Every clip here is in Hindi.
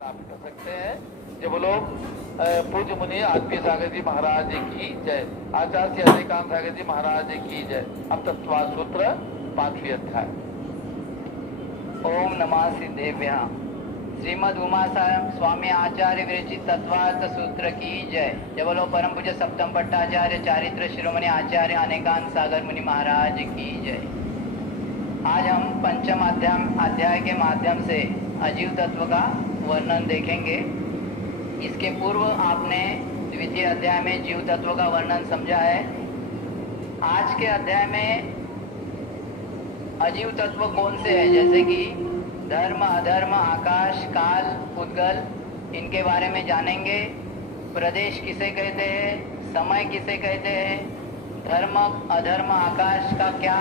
प्राप्त कर सकते हैं। जब लोग पूज्य मुनि आत्मीय सागर जी महाराज की जय, आचार्य श्री अजयकांत सागर जी महाराज की जय। अब तत्वाद सूत्र 5वीं अध्याय। ओम नमः सिद्धेभ्यः। श्रीमद उमा स्वामी आचार्य विरचित तत्वार्थ सूत्र की जय। जब बोलो परम पूज्य सप्तम भट्टाचार्य चारित्र शिरोमणि आचार्य अनेकांत सागर मुनि महाराज की जय। आज हम पंचम अध्याय के माध्यम से अजीव तत्व का वर्णन देखेंगे। इसके पूर्व आपने द्वितीय अध्याय में जीव तत्व का वर्णन समझा है। आज के अध्याय में अजीव तत्व कौन से हैं, जैसे कि धर्म, अधर्म, आकाश, काल, उद्गल, इनके बारे में जानेंगे। प्रदेश किसे कहते हैं, समय किसे कहते हैं, धर्म, अधर्म, आकाश का क्या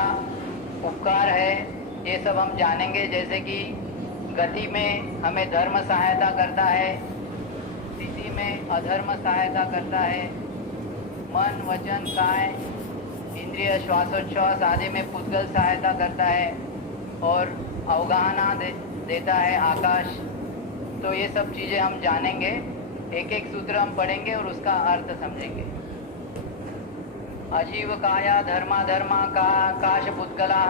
उपकार है, ये सब हम जानेंगे। जैसे कि गति में हमें धर्म सहायता करता है, स्थिति में अधर्म सहायता करता है, मन, वचन, काय, इंद्रिय, श्वासोच्छ्वास आदि में पुद्गल सहायता करता है और अवगाहना देता है आकाश। तो ये सब चीज़ें हम जानेंगे। एक एक सूत्र हम पढ़ेंगे और उसका अर्थ समझेंगे। अजीव काया धर्माधर्मा का आकाश पुद्गला।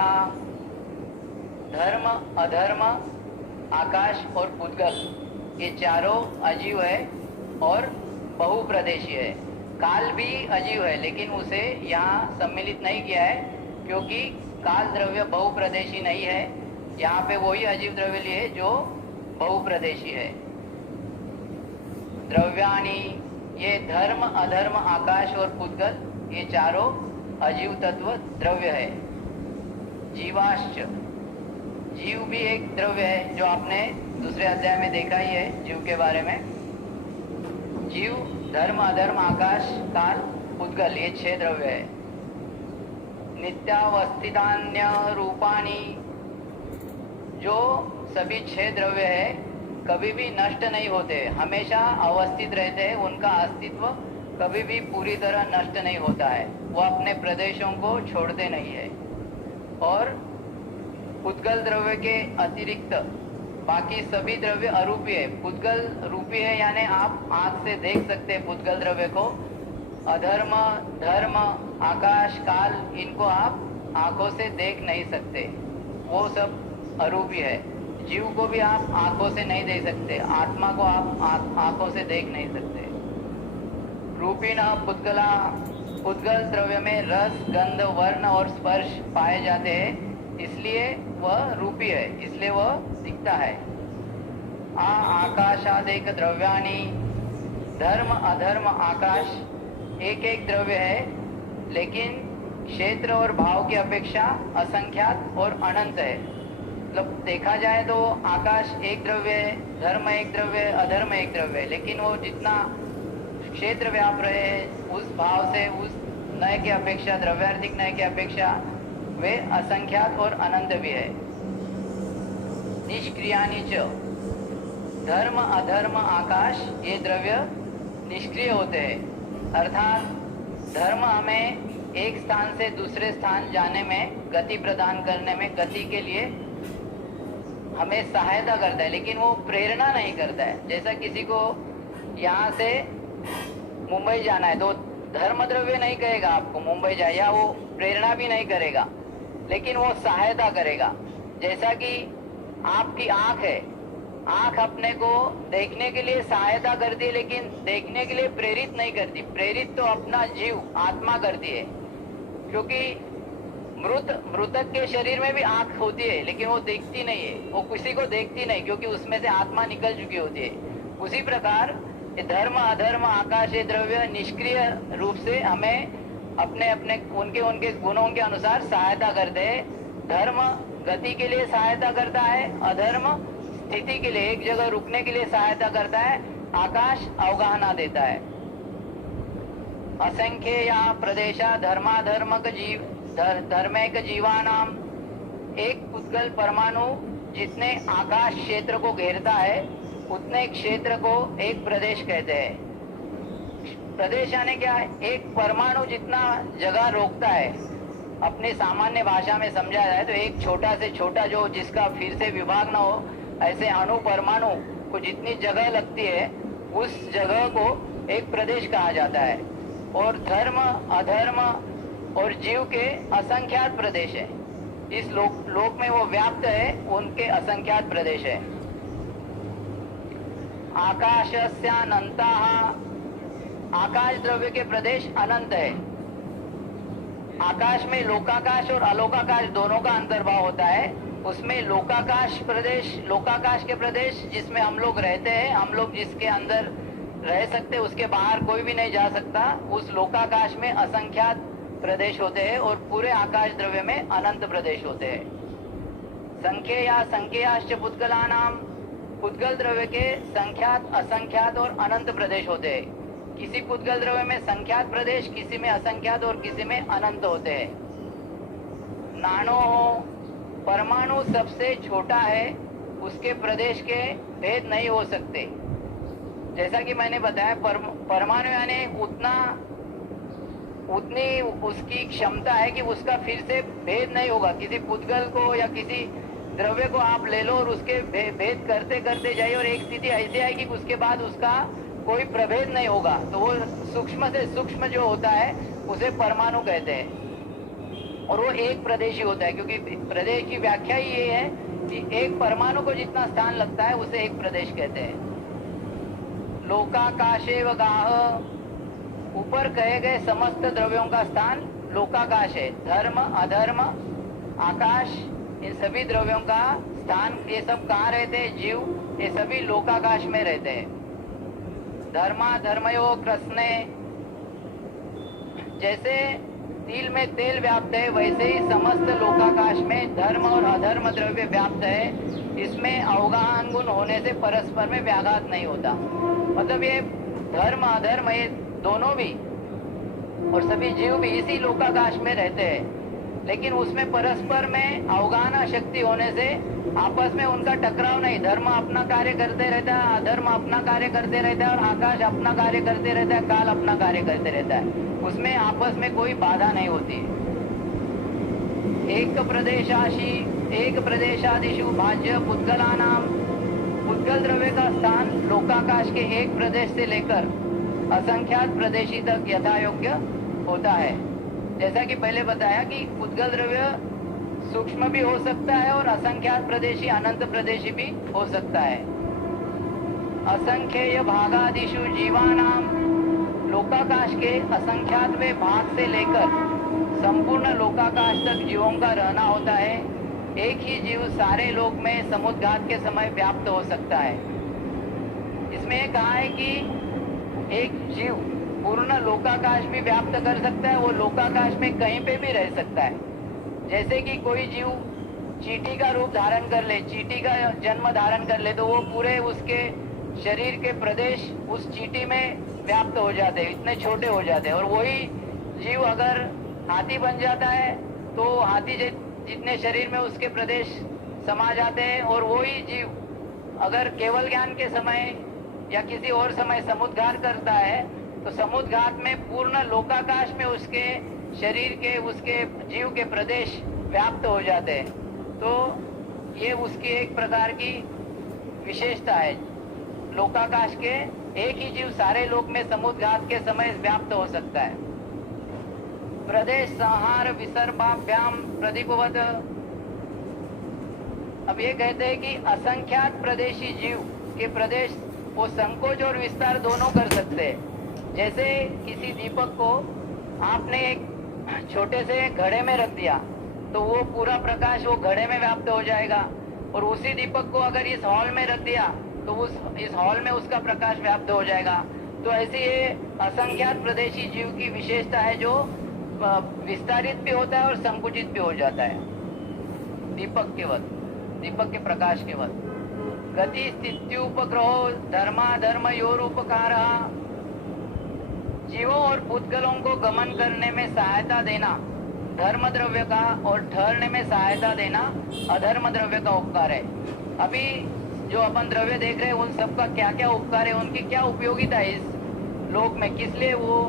धर्म, अधर्म, आकाश और पुद्गल ये चारों अजीव है और बहुप्रदेशीय है। काल भी अजीव है, लेकिन उसे यहाँ सम्मिलित नहीं किया है क्योंकि काल द्रव्य बहुप्रदेशी नहीं है। यहाँ पे वही अजीव द्रव्य लिए जो बहुप्रदेशी है। द्रव्याणी, ये धर्म, अधर्म, आकाश और पुद्गल ये चारों अजीव तत्व द्रव्य है। जीवाश्च, जीव भी एक द्रव्य है जो आपने दूसरे अध्याय में देखा ही है जीव के बारे में। जीव, धर्म, अधर्म, आकाश, काल, पुद्गल ये 6 द्रव्य है। नित्यावस्थितान्य रूपाणी, जो सभी 6 द्रव्य है कभी भी नष्ट नहीं होते, हमेशा अवस्थित रहते हैं। उनका अस्तित्व कभी भी पूरी तरह नष्ट नहीं होता है, वो अपने प्रदेशों को छोड़ते नहीं है। और पुद्गल द्रव्य के अतिरिक्त बाकी सभी द्रव्य अरूपी है। पुद्गल रूपी है, यानी आप आंख से देख सकते हैं पुद्गल द्रव्य को। अधर्म, धर्म, आकाश, काल, इनको आप आंखों से देख नहीं सकते, वो सब अरूपी है। जीव को भी आप आंखों से नहीं देख सकते, आत्मा को आप आंखों से देख नहीं सकते। रूपीण पुद्गला, पुद्गल द्रव्य में रस, गंध, वर्ण और स्पर्श पाए जाते हैं, इसलिए वह रूपी है, इसलिए वह दिखता है। आकाशादेक द्रव्याणी, धर्म, अधर्म, आकाश एक एक द्रव्य है, लेकिन क्षेत्र और भाव की अपेक्षा असंख्यात और अनंत है। मतलब देखा जाए तो आकाश एक द्रव्य है, धर्म एक द्रव्य है, अधर्म एक द्रव्य है, लेकिन वो जितना क्षेत्र व्याप रहे उस भाव से, उस नय की अपेक्षा, द्रव्यार्थिक नय की अपेक्षा वे असंख्यात और अनंत भी है। निष्क्रियानि च, धर्म, अधर्म, आकाश ये द्रव्य निष्क्रिय होते हैं, अर्थात धर्म हमें एक स्थान से दूसरे स्थान जाने में, गति प्रदान करने में, गति के लिए हमें सहायता करता है, लेकिन वो प्रेरणा नहीं करता है। जैसा किसी को यहाँ से मुंबई जाना है तो धर्म द्रव्य नहीं कहेगा आपको मुंबई जाए, या वो प्रेरणा भी नहीं करेगा, लेकिन वो सहायता करेगा। जैसा कि आपकी आंख है, आंख अपने को देखने के लिए सहायता करती है, लेकिन देखने के लिए प्रेरित नहीं करती। प्रेरित तो अपना जीव, आत्मा करती है, क्योंकि मृतक के शरीर में भी आंख होती है, लेकिन वो देखती नहीं है, वो किसी को देखती नहीं, क्योंकि उसमें से आत्मा निकल चुकी होती है। उसी प्रकार धर्म, अधर्म, आकाश ये द्रव्य निष्क्रिय रूप से हमें अपने अपने उनके गुणों के अनुसार सहायता करते हैं। धर्म गति के लिए सहायता करता है, अधर्म स्थिति के लिए, एक जगह रुकने के लिए सहायता करता है, आकाश अवगाहना देता है। असंख्य या प्रदेशा धर्माधर्मक जीव, धर्मेक जीवानाम, एक पुद्गल परमाणु जितने आकाश क्षेत्र को घेरता है उतने क्षेत्र को एक प्रदेश कहते हैं। प्रदेश यानी क्या है, एक परमाणु जितना जगह रोकता है। अपनी सामान्य भाषा में समझा जाए तो एक छोटा से छोटा जो जिसका फिर से विभाग न हो, ऐसे अणु परमाणु को जितनी जगह लगती है उस जगह को एक प्रदेश कहा जाता है। और धर्म, अधर्म और जीव के असंख्यात प्रदेश है। इस लोक में वो व्याप्त है, उनके असंख्यात प्रदेश है। आकाशस्यानंताः, आकाश द्रव्य के प्रदेश अनंत है। आकाश में लोकाकाश और अलोकाकाश दोनों का अंतर्भाव होता है। उसमें लोकाकाश प्रदेश, लोकाकाश के प्रदेश जिसमें हम लोग रहते हैं, हम लोग जिसके अंदर रह सकते, उसके बाहर कोई भी नहीं जा सकता, उस लोकाकाश में असंख्यात प्रदेश होते हैं और पूरे आकाश द्रव्य में अनंत प्रदेश होते हैं। संख्या संख्याश्च पुद्गलानाम, पुद्गल द्रव्य के संख्यात, असंख्यात और अनंत प्रदेश होते हैं। किसी पुद्गल द्रव्य में संख्यात प्रदेश, किसी में असंख्यात और किसी में अनंत होते हैं। नानो, परमाणु सबसे छोटा है, उसके प्रदेश के भेद नहीं हो सकते। जैसा कि मैंने बताया, परमाणु यानी उतनी उसकी क्षमता है कि उसका फिर से भेद नहीं होगा। किसी पुद्गल को या किसी द्रव्य को आप ले लो और उसके भेद करते करते जाइए और एक स्थिति ऐसी आएगी कि उसके बाद उसका कोई प्रभेद नहीं होगा। तो वो सूक्ष्म से सूक्ष्म जो होता है उसे परमाणु कहते हैं और वो एक प्रदेशी होता है, क्योंकि प्रदेश की व्याख्या ही ये है कि एक परमाणु को जितना स्थान लगता है उसे एक प्रदेश कहते हैं। लोकाकाशे व गाह, ऊपर कहे गए समस्त द्रव्यों का स्थान लोकाकाश है। धर्म, अधर्म, आकाश, इन सभी द्रव्यों का स्थान, ये सब कहाँ रहते हैं? जीव, ये सभी लोकाकाश में रहते हैं। धर्मा धर्मयो कृष्णे, जैसे तिल में तेल व्याप्त है वैसे ही समस्त लोकाकाश में धर्म और अधर्म द्रव्य व्याप्त है। इसमें अवगाहन गुण होने से परस्पर में व्याघात नहीं होता। मतलब ये धर्म अधर्म ये दोनों भी और सभी जीव भी इसी लोकाकाश में रहते हैं, लेकिन उसमें परस्पर में अवगाहन शक्ति होने से आपस में उनका टकराव नहीं। धर्म अपना कार्य करते रहता है, अधर्म अपना कार्य करते रहता है और आकाश अपना कार्य करते रहता है, काल अपना कार्य करते रहता है। उसमें आपस में कोई बाधा नहीं होती। एक प्रदेशादिशु भाज्य पुद्गलानाम, पुद्गल द्रव्य का स्थान लोकाकाश के एक प्रदेश से लेकर असंख्यात प्रदेशी तक यथा योग्य होता है। जैसा कि पहले बताया कि पुद्गल द्रव्य सूक्ष्म भी हो सकता है और असंख्यात प्रदेशी, अनंत प्रदेशी भी हो सकता है। असंख्येय भागादिशु जीवानाम, लोकाकाश के असंख्यातवें भाग से लेकर संपूर्ण लोकाकाश तक जीवों का रहना होता है। एक ही जीव सारे लोक में समुद्घात के समय व्याप्त हो सकता है। इसमें कहा है कि एक जीव पूर्ण लोकाकाश भी व्याप्त कर सकता है, वो लोकाकाश में कहीं पे भी रह सकता है। जैसे कि कोई जीव चींटी का रूप धारण कर ले, चींटी का जन्म धारण कर ले, तो वो पूरे उसके शरीर के प्रदेश उस चींटी में व्याप्त हो जाते हैं, इतने छोटे हो जाते हैं। और वही जीव अगर हाथी बन जाता है तो हाथी जितने शरीर में उसके प्रदेश समा जाते हैं। और वही जीव अगर केवल ज्ञान के समय या किसी और समय समुद्घात करता है तो समुद्घात में पूर्ण लोकाकाश में उसके शरीर के, उसके जीव के प्रदेश व्याप्त हो जाते हैं। तो ये उसकी एक प्रकार की विशेषता है। लोकाकाश के एक ही जीव सारे लोक में समुद्घात के समय व्याप्त हो सकता है। प्रदेश संहार विसर्पाभ्याम प्रदीपवत, अब ये कहते हैं कि असंख्यात प्रदेशी जीव के प्रदेश वो संकोच और विस्तार दोनों कर सकते हैं। जैसे किसी दीपक को आपने एक छोटे से घड़े में रख दिया तो वो पूरा प्रकाश वो घड़े में व्याप्त हो जाएगा, और उसी दीपक को अगर इस हॉल में रख दिया तो इस हॉल में उसका प्रकाश व्याप्त हो जाएगा। तो ऐसी ये असंख्यात प्रदेशी जीव की विशेषता है जो विस्तारित भी होता है और संकुचित भी हो जाता है दीपक के प्रकाश के वक्त। गति स्थित्युपग्रहो धर्माधर्म योरुपकार, जीवों और पुद्गलों को गमन करने में सहायता देना धर्म द्रव्य का और ठहरने में सहायता देना अधर्म द्रव्य का उपकार है। अभी जो अपन द्रव्य देख रहे हैं उन सबका क्या क्या उपकार है, उनकी क्या उपयोगिता है इस लोक में, किस लिए वो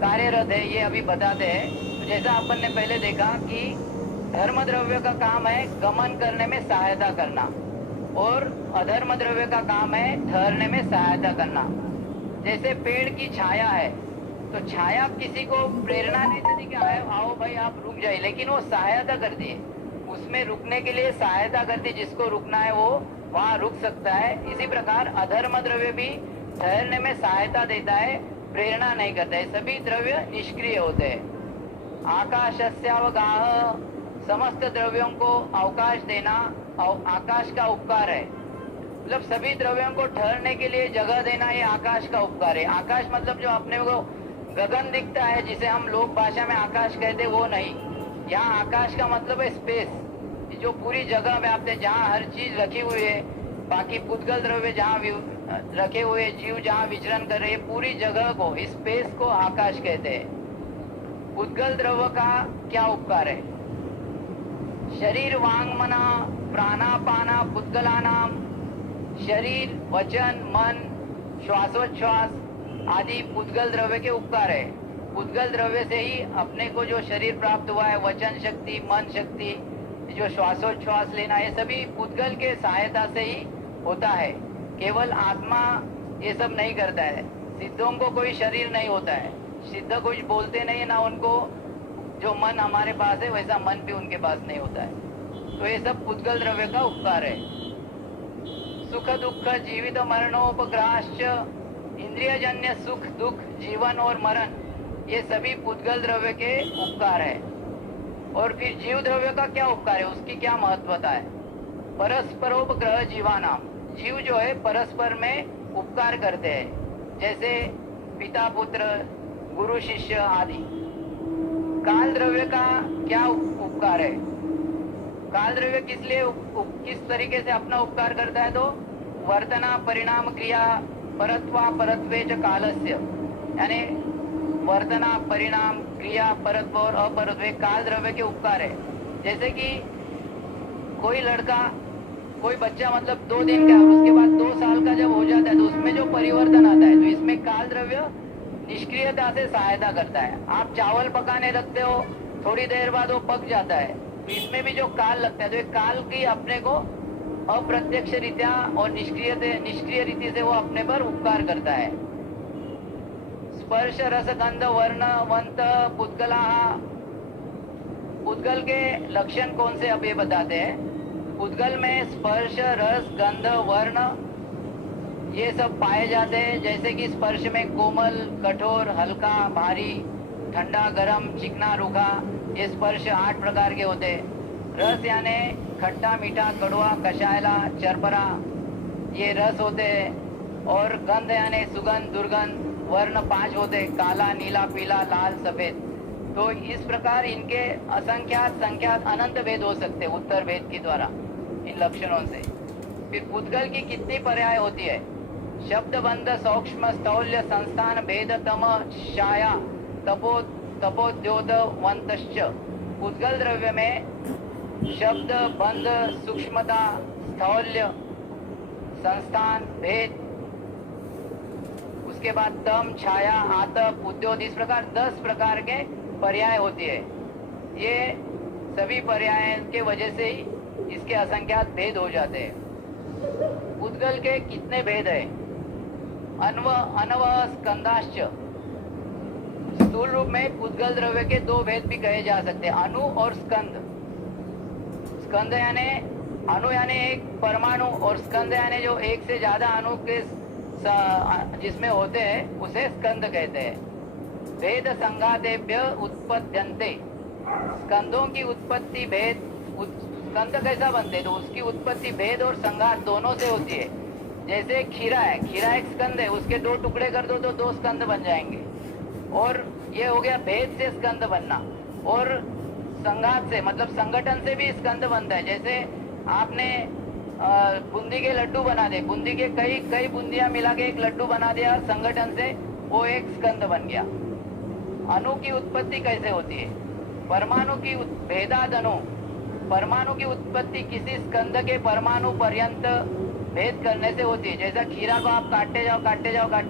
कार्यरत है, ये अभी बताते हैं। जैसा अपन ने पहले देखा कि धर्म द्रव्य का काम है गमन करने में सहायता करना और अधर्म द्रव्य का काम है ठहरने में सहायता करना। जैसे पेड़ की छाया है, तो छाया किसी को प्रेरणा नहीं देती कि आओ भाई आप रुक जाइए, लेकिन वो सहायता करती है, उसमें रुकने के लिए सहायता करती है। जिसको रुकना है वो वहाँ रुक सकता है। इसी प्रकार अधर्म द्रव्य भी ठहरने में सहायता देता है, प्रेरणा नहीं करता है। सभी द्रव्य निष्क्रिय होते हैं। आकाशस्यावगाह, समस्त द्रव्यों को अवकाश देना आकाश का उपकार है। मतलब सभी द्रव्यों को ठहरने के लिए जगह देना ये आकाश का उपकार है। आकाश मतलब जो अपने को गगन दिखता है, जिसे हम लोक भाषा में आकाश कहते हैं, वो नहीं। यहाँ आकाश का मतलब है स्पेस, जो पूरी जगह व्याप्त है, जहाँ हर चीज रखी हुई है। बाकी पुद्गल द्रव्य जहाँ रखे हुए, जीव जहाँ विचरण कर रहे हैं, पूरी जगह को, इस स्पेस को आकाश कहते हैं। पुद्गल द्रव्य का क्या उपकार है? शरीर वांगमना प्राणापाना पुद्गलानाम, शरीर वचन मन श्वासोच्छ्वास आदि पुद्गल द्रव्य के उपकार है। पुद्गल द्रव्य से ही अपने को जो शरीर प्राप्त हुआ है, वचन शक्ति, मन शक्ति, जो श्वासोच्छ्वास लेना, ये सभी पुद्गल के सहायता से ही होता है। केवल आत्मा ये सब नहीं करता है। सिद्धों को कोई शरीर नहीं होता है, सिद्ध कुछ बोलते नहीं है ना, उनको जो मन हमारे पास है वैसा मन भी उनके पास नहीं होता है। तो ये सब पुद्गल द्रव्य का उपकार है। सुख दुख जीवित मरणोपग्रहाश्च, इंद्रियजन्य सुख दुख जीवन और मरण, ये सभी पुद्गल द्रव्य के उपकार है। और फिर जीव द्रव्य का क्या उपकार है, उसकी क्या महत्वता है? परस्परोपग्रह जीवानाम, जीव जो है परस्पर में उपकार करते हैं, जैसे पिता पुत्र, गुरु शिष्य आदि। काल द्रव्य का क्या उपकार है? काल द्रव्य किस तरीके से अपना उपकार करता है? तो वर्तना परिणाम क्रिया परत्वा परत्वे च कालस्य, यानी वर्तना परिणाम क्रिया परत्व और अपरत्वे काल द्रव्य के उपकार है। जैसे कि कोई लड़का, कोई बच्चा मतलब 2 दिन का, उसके बाद 2 साल का जब हो जाता है तो उसमें जो परिवर्तन आता है, तो इसमें काल द्रव्य निष्क्रियता से सहायता करता है। आप चावल पकाने रखते हो, थोड़ी देर बाद वो पक जाता है, तो इसमें भी जो काल लगता है, तो एक काल की अपने को अप्रत्यक्ष रीत्या और निष्क्रिय रीति से वो अपने पर उपकार करता है। स्पर्श रस गंध वर्ण वंत पुद्गला, पुद्गल के लक्षण कौन से अब ये बताते हैं। पुद्गल में स्पर्श रस गंध वर्ण ये सब पाए जाते हैं। जैसे कि स्पर्श में कोमल, कठोर, हल्का, भारी, ठंडा, गरम, चिकना, रूखा, ये स्पर्श 8 प्रकार के होते हैं। रस यानी खट्टा, मीठा, कड़वा, कषायला, चरपरा, ये रस होते हैं। और गंध यानी सुगंध, दुर्गंध। वर्ण 5 होते हैं, काला, नीला, पीला, लाल, सफेद। तो इस प्रकार इनके असंख्यात संख्यात अनंत भेद हो सकते हैं उत्तर भेद के द्वारा, इन लक्षणों से। फिर पुद्गल की कितनी पर्याय होती है? शब्द बंध सूक्ष्म स्थौल्य संस्थान भेद तम छाया तपोद्योत वंतश्च। पुद्गल द्रव्य में शब्द बंध सूक्ष्मता स्थौल्य संस्थान भेद, उसके बाद तम छाया आतप उद्योत, इस प्रकार 10 प्रकार के पर्याय होती है। ये सभी पर्याय के वजह से ही इसके असंख्यात भेद हो जाते हैं। पुद्गल के कितने भेद है? अनव स्कंदाश्च, स्थूल रूप में पुद्गल द्रव्य के 2 भेद भी कहे जा सकते हैं, अणु और स्कंद। स्कंद यानी अणु यानी एक परमाणु, और स्कंद यानी जो एक से ज्यादा अणु के जिसमें होते हैं उसे स्कंद कहते हैं। भेद संघातेभ्य उत्पद्यन्ते, स्कंदों की उत्पत्ति भेद, स्कंद कैसा बनते, तो उसकी उत्पत्ति भेद और संघात दोनों से होती है। जैसे खीरा है, खीरा एक स्कंद है, उसके 2 टुकड़े कर दो तो 2 स्कंद बन जाएंगे। और ये हो गया भेद से स्कंद बनना। और संघात से मतलब संगठन से भी स्कंद बनता है। जैसे आपने बूंदी के लड्डू बना दे, बूंदी के कई बूंदियां मिला के एक लड्डू बना दिया संगठन से, वो एक स्कंद बन गया। अणु की उत्पत्ति कैसे होती है? परमाणु की भेदाद अणु, परमाणु की उत्पत्ति किसी स्कंद के परमाणु पर्यंत भेद करने से होती है। जैसा खीरा को आप काटते जाओ,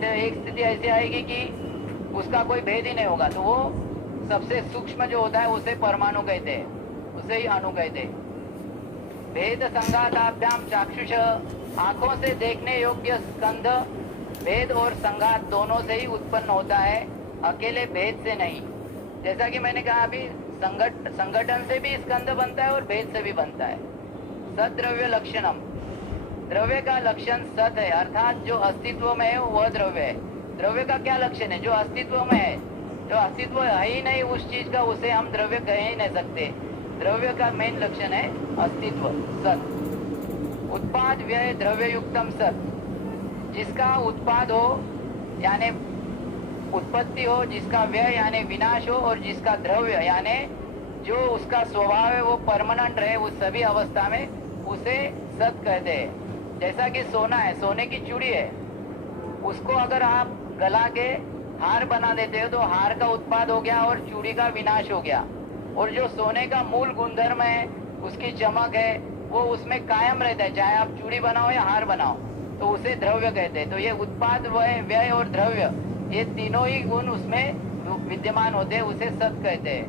एक स्थिति ऐसी आएगी कि उसका कोई भेद ही नहीं होगा, तो वो सबसे सूक्ष्म जो होता है उसे परमाणु कहते हैं, उसे ही अणु कहते हैं। भेद संघाताभ्याम चाक्षुष, आंखों से देखने योग्य स्कंध भेद और संघात दोनों से ही उत्पन्न होता है, अकेले भेद से नहीं। जैसा कि मैंने कहा अभी संगठन से भी स्कंध बनता है और भेद से भी बनता है। सद्रव्य लक्षणम, द्रव्य का लक्षण सत है, अर्थात जो अस्तित्व में है वह द्रव्य है। द्रव्य का क्या लक्षण है? जो अस्तित्व में है, जो अस्तित्व है ही नहीं उस चीज का, उसे हम द्रव्य कह ही नहीं सकते। द्रव्य का मेन लक्षण है अस्तित्व, सत। उत्पाद व्यय द्रव्य युक्तम सत, जिसका उत्पाद हो यानी उत्पत्ति हो, जिसका व्यय यानी विनाश हो, और जिसका द्रव्य यानी जो उसका स्वभाव है वो परमानेंट रहे उस सभी अवस्था में, उसे सत कहते हैं। जैसा कि सोना है, सोने की चूड़ी है, उसको अगर आप गला के हार बना देते हो तो हार का उत्पाद हो गया और चूड़ी का विनाश हो गया। और जो सोने का मूल गुणधर्म है, उसकी चमक है, वो उसमें कायम रहता है, चाहे आप चूड़ी बनाओ या हार बनाओ, तो उसे द्रव्य कहते हैं। तो ये उत्पाद व्यय और द्रव्य, ये तीनों ही गुण उसमें विद्यमान होते हैं, उसे सत कहते हैं।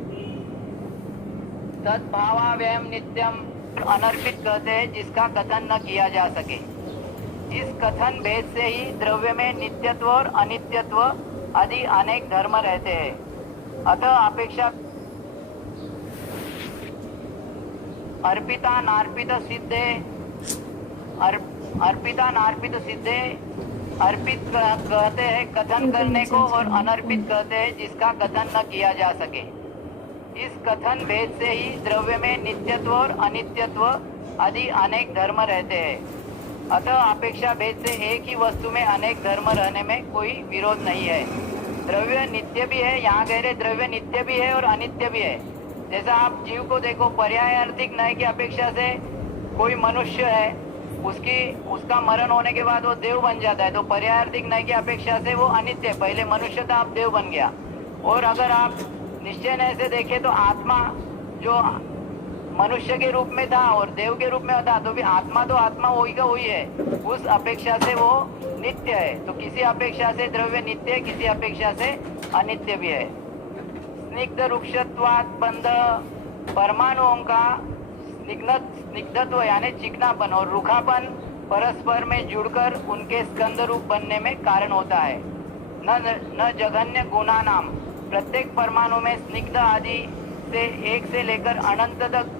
सद्भावाव्ययम नित्यम अनर्पित कहते हैं, जिसका कथन न किया जा सके। इस कथन भेद से ही द्रव्य में नित्यत्व और अनित्यत्व आदि अनेक धर्म रहते हैं। अतः अपेक्षा अर्पिता नार्पित सिद्धे, अर्पिता नार्पित सिद्धे, अर्पित कहते हैं कथन करने को, और अनर्पित कहते हैं जिसका कथन न किया जा सके। इस कथन भेद से ही द्रव्य में नित्यत्व और अनित्यत्व आदि अनेक धर्म रहते हैं। अतः अपेक्षा भेद से एक ही वस्तु में अनेक धर्म रहने में कोई विरोध नहीं है। द्रव्य नित्य भी है, यहाँ कह रहे द्रव्य नित्य भी है और अनित्य भी है। जैसा आप जीव को देखो, पर्यायार्थिक न्याय की अपेक्षा से कोई मनुष्य है, उसका मरण होने के बाद वो देव बन जाता है, तो पर्यायार्थिक न्याय की अपेक्षा से वो अनित्य है। पहले मनुष्य था, अब देव बन गया। और अगर आप निश्चय न्याय से देखें तो आत्मा जो मनुष्य के रूप में था और देव के रूप में था, तो भी आत्मा तो आत्मा वही का वही है, उस अपेक्षा से वो नित्य है। तो किसी अपेक्षा से द्रव्य नित्य है, किसी अपेक्षा से अनित्य भी है। स्निग्ध रुक्षत्वात् बंध, परमाणुओं का स्निग्धत्व यानी चिकनापन और रूखापन परस्पर में जुड़कर उनके स्कंद रूप बनने में कारण होता है। न जघन्य गुणा नाम, प्रत्येक परमाणु में स्निग्ध आदि से एक से लेकर अनंत तक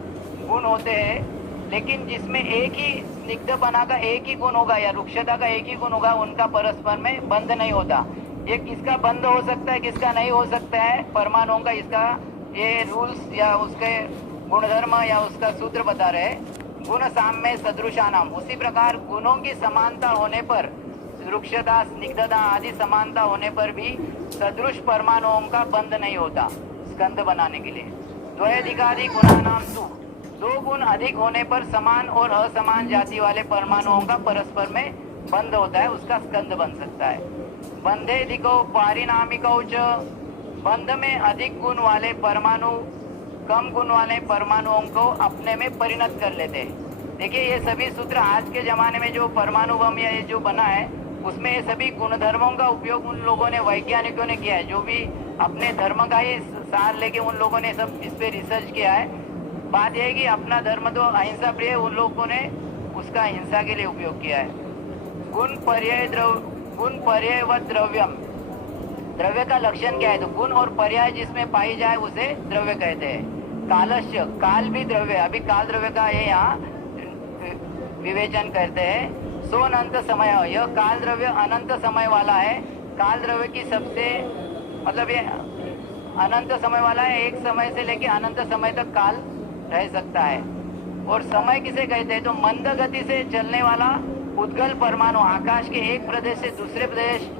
गुण होते हैं, लेकिन जिसमें एक ही स्निग्धपना का एक ही गुण होगा या रुक्षता का एक ही गुण होगा, उनका परस्पर में बंध नहीं होता। ये किसका बंध हो सकता है, किसका नहीं हो सकता है, परमाणुओं का। इसका ये रूल्स या उसके गुणधर्म या उसका सूत्र बता रहे। गुण साम्य सदृशानाम, उसी प्रकार गुणों की समानता होने पर, रुक्षता स्निग्धता आदि समानता होने पर भी सदृश परमाणुओं का बंध नहीं होता स्कंद बनाने के लिए। द्वैधिकादि गुणानाम तु, दो गुण अधिक होने पर समान और असमान जाति वाले परमाणुओं का परस्पर में बंध होता है, उसका स्कंद बन सकता है। बंधेधिको पारिणामिको च, बंध में अधिक गुण वाले परमाणु कम गुण वाले परमाणुओं को अपने में परिणत कर लेते हैं। देखिए ये सभी सूत्र आज के जमाने में जो परमाणु बम या ये जो बना है, उसमें ये सभी गुणधर्मों का उपयोग उन लोगों ने, वैज्ञानिकों ने किया है, जो भी अपने धर्म का ही सार लेके उन लोगों ने सब इस पे रिसर्च किया है। बात यह है कि अपना धर्म तो अहिंसा प्रिय, उन लोगों ने उसका हिंसा के लिए उपयोग किया है। गुण पर्याय व द्रव्यम, द्रव्य का लक्षण क्या है? तो गुण और पर्याय जिसमें पाई जाए उसे द्रव्य कहते हैं। कालस्य, काल भी द्रव्य, अभी काल द्रव्य का ये यहाँ विवेचन करते हैं। सो अनंत समय, यह काल द्रव्य अनंत समय वाला है। काल द्रव्य की सबसे मतलब ये अनंत समय वाला है, एक समय से लेके अनंत समय तक काल रह सकता है। और समय किसे कहते हैं? तो मंद गति से चलने वाला उद्गल परमाणु, आकाश के एक प्रदेश से दूसरे प्रदेश